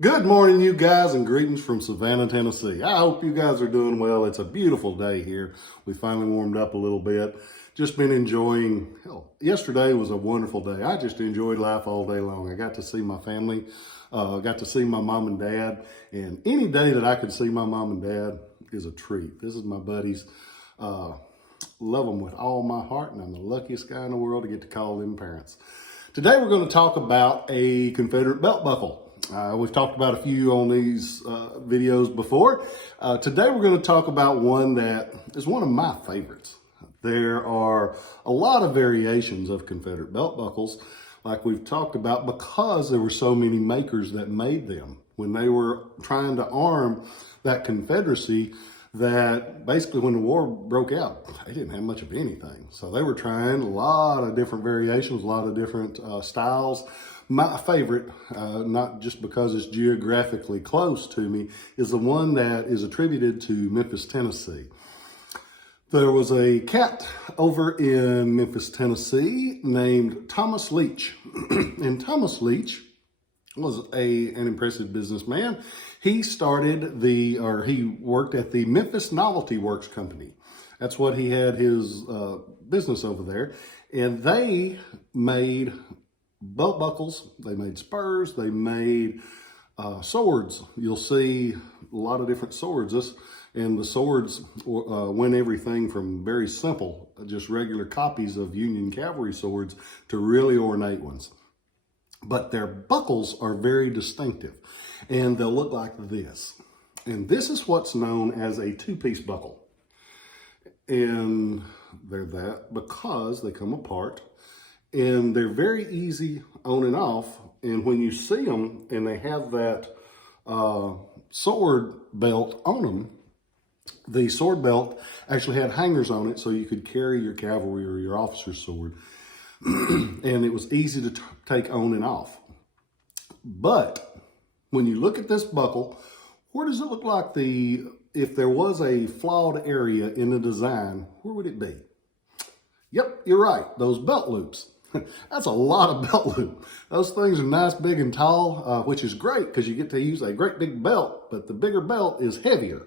Good morning, you guys, and greetings from Savannah, Tennessee. I hope you guys are doing well. It's a beautiful day here. We finally warmed up a little bit. Just been enjoying, yesterday was a wonderful day. I just enjoyed life all day long. I got to see my family, got to see my mom and dad, and any day that I could see my mom and dad is a treat. This is my buddies. Love them with all my heart, and I'm the luckiest guy in the world to get to call them parents. Today we're going to talk about a Confederate belt buckle. We've talked about a few on these videos before. Today we're going to talk about one that is one of my favorites. There are a lot of variations of Confederate belt buckles, like we've talked about, because there were so many makers that made them. When they were trying to arm that Confederacy, that basically when the war broke out, they didn't have much of anything. So they were trying a lot of different variations, a lot of different styles. My favorite, not just because it's geographically close to me, is the one that is attributed to Memphis, Tennessee. There was a cat over in Memphis, Tennessee named Thomas Leach. And Thomas Leach was an impressive businessman. He he worked at the Memphis Novelty Works Company. That's what he had his business over there. And they made belt buckles, they made spurs, they made swords. You'll see a lot of different swords. And the swords went everything from very simple, just regular copies of Union cavalry swords, to really ornate ones. But their buckles are very distinctive, and they'll look like this. And this is what's known as a two-piece buckle. And they're that because they come apart, and they're very easy on and off. And when you see them and they have that sword belt on them, the sword belt actually had hangers on it so you could carry your cavalry or your officer's sword. And it was easy to take on and off. But when you look at this buckle, where does it look like if there was a flawed area in the design, where would it be? Yep, you're right, those belt loops. That's a lot of belt loop. Those things are nice, big, and tall, which is great because you get to use a great big belt, but the bigger belt is heavier.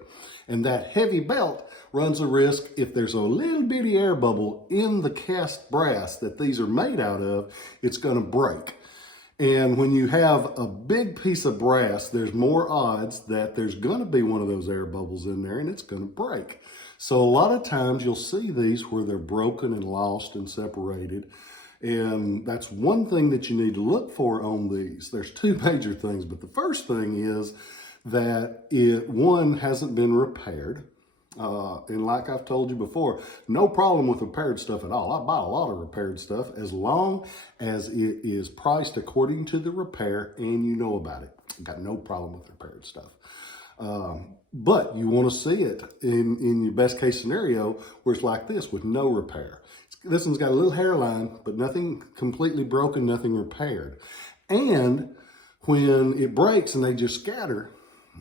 And that heavy belt runs a risk, if there's a little bitty air bubble in the cast brass that these are made out of, it's going to break. And when you have a big piece of brass, there's more odds that there's going to be one of those air bubbles in there and it's going to break. So a lot of times you'll see these where they're broken and lost and separated. And that's one thing that you need to look for on these. There's two major things, but the first thing is that one hasn't been repaired. And like I've told you before, no problem with repaired stuff at all. I buy a lot of repaired stuff as long as it is priced according to the repair and you know about it. I've got no problem with repaired stuff. But you want to see it in your best case scenario where it's like this with no repair. This one's got a little hairline, but nothing completely broken, nothing repaired. And when it breaks and they just scatter,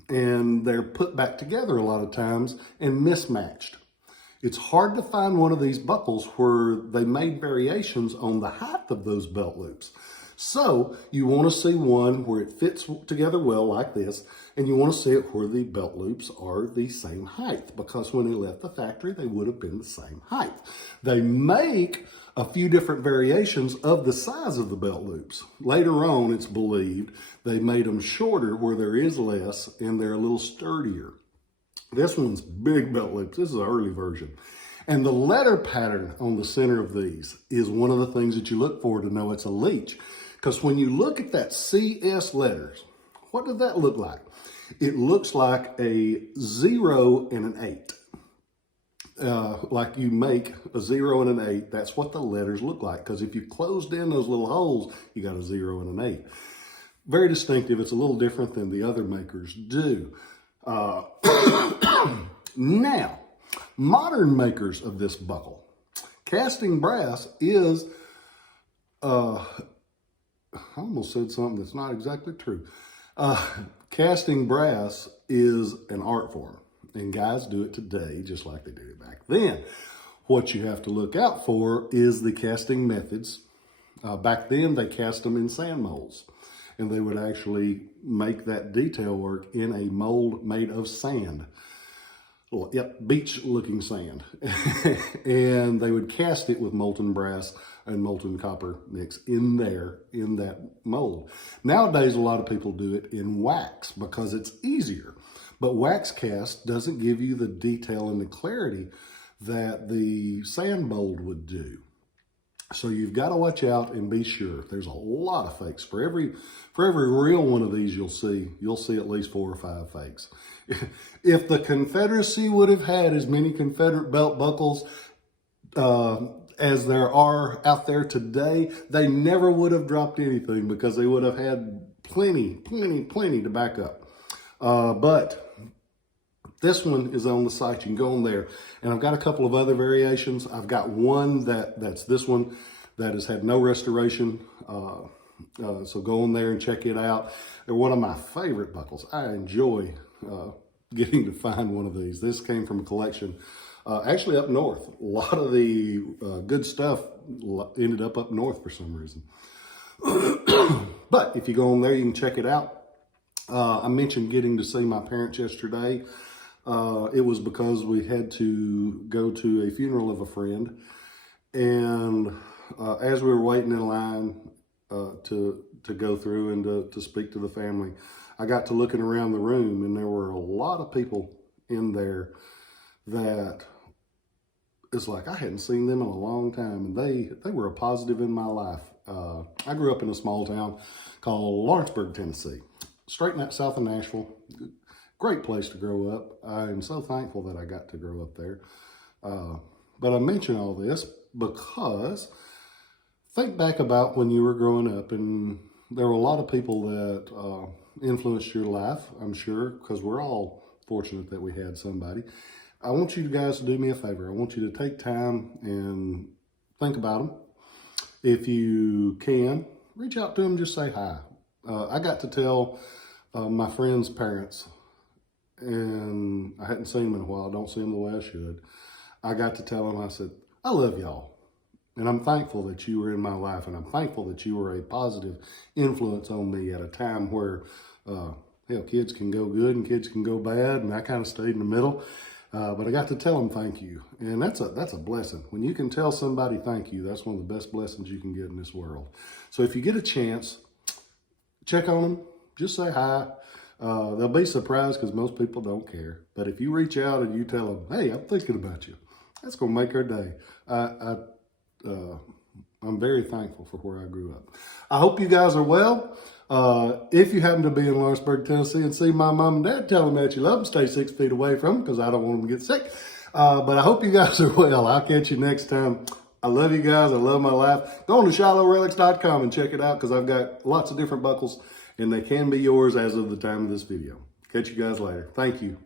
and they're put back together a lot of times and mismatched. It's hard to find one of these buckles where they made variations on the height of those belt loops. So you want to see one where it fits together well like this, and you want to see it where the belt loops are the same height, because when they left the factory, they would have been the same height. They make a few different variations of the size of the belt loops. Later on, it's believed they made them shorter where there is less and they're a little sturdier. This one's big belt loops. This is an early version. And the letter pattern on the center of these is one of the things that you look for to know it's a Leach. Because when you look at that CS letters, what does that look like? It looks like a 0 and an 8. Like you make a 0 and an 8, that's what the letters look like. Because if you closed in those little holes, you got a 0 and an 8. Very distinctive. It's a little different than the other makers do. Now, modern makers of this buckle, casting brass is, I almost said something that's not exactly true. Casting brass is an art form. And guys do it today just like they did it back then. What you have to look out for is the casting methods. Back then, they cast them in sand molds. and they would actually make that detail work in a mold made of sand. Well, yep, beach-looking sand. And they would cast it with molten brass and molten copper mix in that mold. Nowadays, a lot of people do it in wax because it's easier. But wax cast doesn't give you the detail and the clarity that the sand mold would do. So you've got to watch out and be sure. There's a lot of fakes. For every real one of these you'll see at least 4 or 5 fakes. If the Confederacy would have had as many Confederate belt buckles as there are out there today, they never would have dropped anything because they would have had plenty to back up. But this one is on the site. You can go on there. And I've got a couple of other variations. I've got one that's this one that has had no restoration. So go on there and check it out. They're one of my favorite buckles. I enjoy getting to find one of these. This came from a collection actually up north. A lot of the good stuff ended up north for some reason. But if you go on there, you can check it out. I mentioned getting to see my parents yesterday. It was because we had to go to a funeral of a friend. And as we were waiting in line to go through and to speak to the family, I got to looking around the room, and there were a lot of people in there that it's like I hadn't seen them in a long time, and they were a positive in my life. I grew up in a small town called Lawrenceburg, Tennessee, straight south of Nashville. Great place to grow up. I am so thankful that I got to grow up there. But I mention all this because think back about when you were growing up, and there were a lot of people that influenced your life, I'm sure, because we're all fortunate that we had somebody. I want you guys to do me a favor. I want you to take time and think about them. If you can, reach out to them, just say hi. I got to tell my friend's parents, and I hadn't seen them in a while. I don't see them the way I should. I got to tell them, I said, I love y'all. And I'm thankful that you were in my life, and I'm thankful that you were a positive influence on me at a time where, kids can go good and kids can go bad, and I kind of stayed in the middle. But I got to tell them thank you, and that's a blessing. When you can tell somebody thank you, that's one of the best blessings you can get in this world. So if you get a chance, check on them, just say hi. They'll be surprised because most people don't care. But if you reach out and you tell them, hey, I'm thinking about you, that's going to make their day. I'm very thankful for where I grew up. I hope you guys are well. If you happen to be in Lawrenceburg, Tennessee, and see my mom and dad, tell them that you love them. Stay 6 feet away from them because I don't want them to get sick. But I hope you guys are well. I'll catch you next time. I love you guys. I love my life. Go on to ShilohRelics.com and check it out because I've got lots of different buckles, and they can be yours as of the time of this video. Catch you guys later. Thank you.